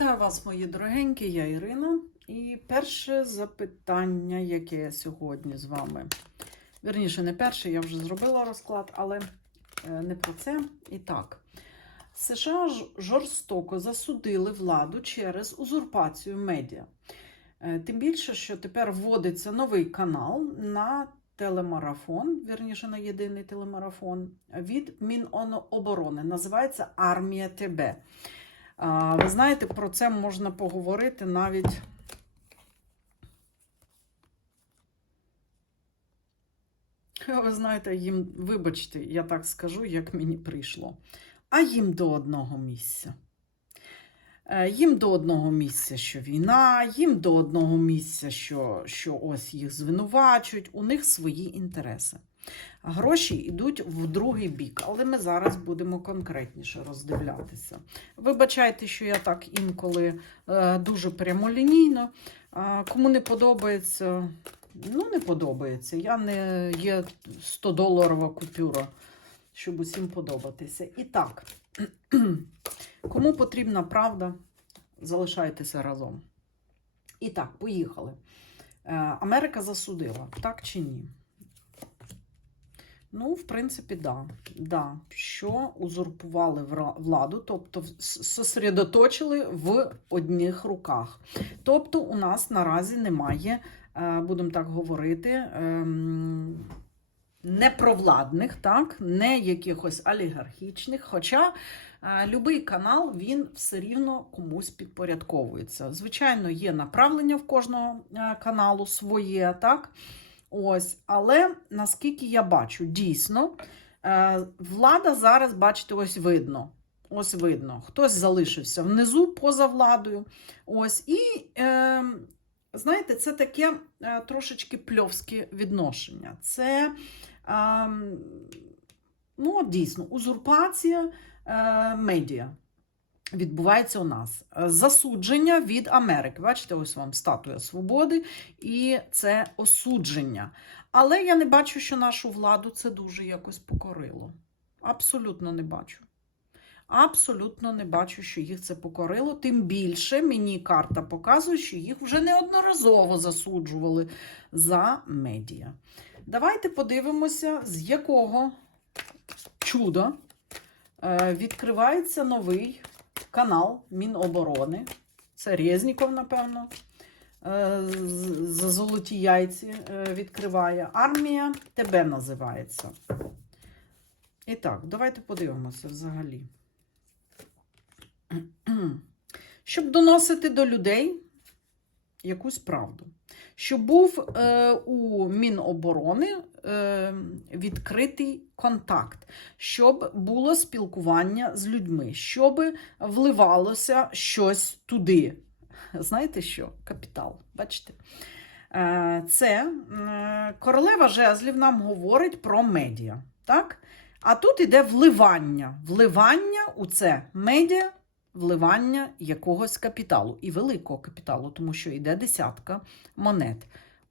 Вітаю вас, мої дорогенькі, я Ірина. І перше запитання, яке я сьогодні з вами. Вірніше, не перше, я вже зробила розклад, але е, не про це. І так, США жорстоко засудили владу через узурпацію медіа. Е, Тим більше, що тепер вводиться новий канал на телемарафон, вірніше на єдиний телемарафон від Міноборони. Називається Армія ТБ. Ви знаєте, про це можна поговорити навіть. Ви знаєте, їм, вибачте, я так скажу, як мені прийшло. А їм до одного місця. Е, Їм до одного місця, що війна, їм до одного місця, що, що ось їх звинувачують, у них свої інтереси. Гроші йдуть в другий бік, але ми зараз будемо конкретніше роздивлятися. Вибачайте, що я так інколи е, дуже прямолінійно. Кому не подобається, ну не подобається. Я не є 100-доларова купюра, щоб усім подобатися. І так, кому потрібна правда, залишайтеся разом. І так, поїхали. Е, Америка засудила, так чи ні? Ну, в принципі, да. да. Що узурпували владу, тобто сосредоточили в одних руках. Тобто, у нас наразі немає, е, будемо так говорити, ем, непровладних, так, не якихось олігархічних. Хоча е, любий канал він все рівно комусь підпорядковується. Звичайно, є направлення в кожного е, каналу своє, так. Ось, але наскільки я бачу, дійсно, е, влада зараз, бачите, ось видно. Ось видно, хтось залишився внизу поза владою. Ось, і е, знаєте, це таке е, трошечки пльовське відношення. Це е, ну, дійсно узурпація е, медіа. Відбувається у нас засудження від Америки. Бачите, ось вам статуя свободи, і це осудження. Але я не бачу, що нашу владу це дуже якось покорило. Абсолютно не бачу. Абсолютно не бачу, що їх це покорило. Тим більше мені карта показує, що їх вже неодноразово засуджували за медіа. Давайте подивимося, з якого чуда е, відкривається новий канал Міноборони. Це Резніков, напевно, е, за золоті яйці е, відкриває. Армія тебе називається. І так, давайте подивимося взагалі. Щоб доносити до людей якусь правду. Щоб був е, у Міноборони відкритий контакт, щоб було спілкування з людьми, щоб вливалося щось туди. Знаєте що? Капітал. Бачите? Е, Це королева жезлів нам говорить про медіа. Так? А тут іде вливання. Вливання у це медіа, вливання якогось капіталу і великого капіталу, тому що йде десятка монет.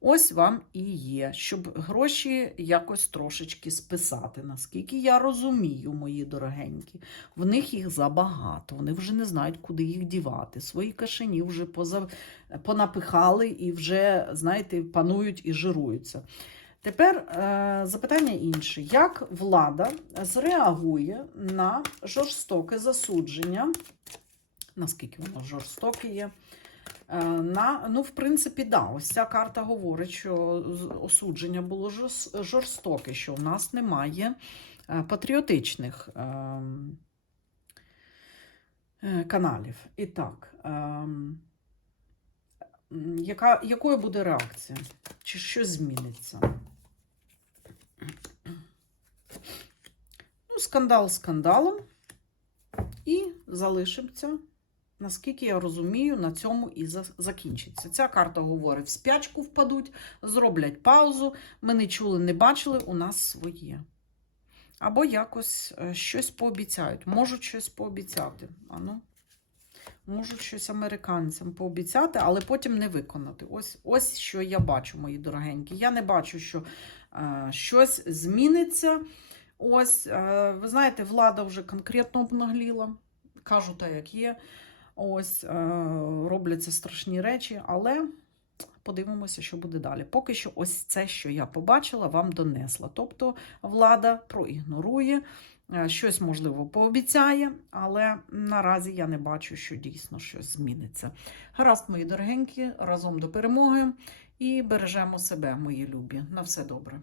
Ось вам і є, щоб гроші якось трошечки списати. Наскільки я розумію, мої дорогенькі, в них їх забагато, вони вже не знають, куди їх дівати. Свої кишені вже поза... понапихали і вже, знаєте, панують і жируються. Тепер е, запитання інше: як влада зреагує на жорстоке засудження? Наскільки воно жорстоке є? Е, На, ну, в принципі, да, ось ця карта говорить, що осудження було жорстоке, що в нас немає е, патріотичних ем, е, каналів. І так, ем, яка, якою буде реакція? Чи щось зміниться? Ну, скандал скандалом. І залишимося наскільки я розумію, на цьому і закінчиться. Ця карта говорить: в спячку впадуть, зроблять паузу. Ми не чули, не бачили, у нас своє. Або якось е, щось пообіцяють. Можуть щось пообіцяти. Ану. Можуть щось американцям пообіцяти, але потім не виконати. Ось, ось що я бачу, мої дорогенькі. Я не бачу, що е, щось зміниться. Ось, е, ви знаєте, влада вже конкретно обнагліла. Кажу так, як є. Ось е, робляться страшні речі, але подивимося, що буде далі. Поки що, ось це, що я побачила, вам донесла. Тобто влада проігнорує, е, щось можливо пообіцяє, але наразі я не бачу, що дійсно щось зміниться. Гаразд, мої дорогенькі, разом до перемоги і бережемо себе, мої любі. На все добре.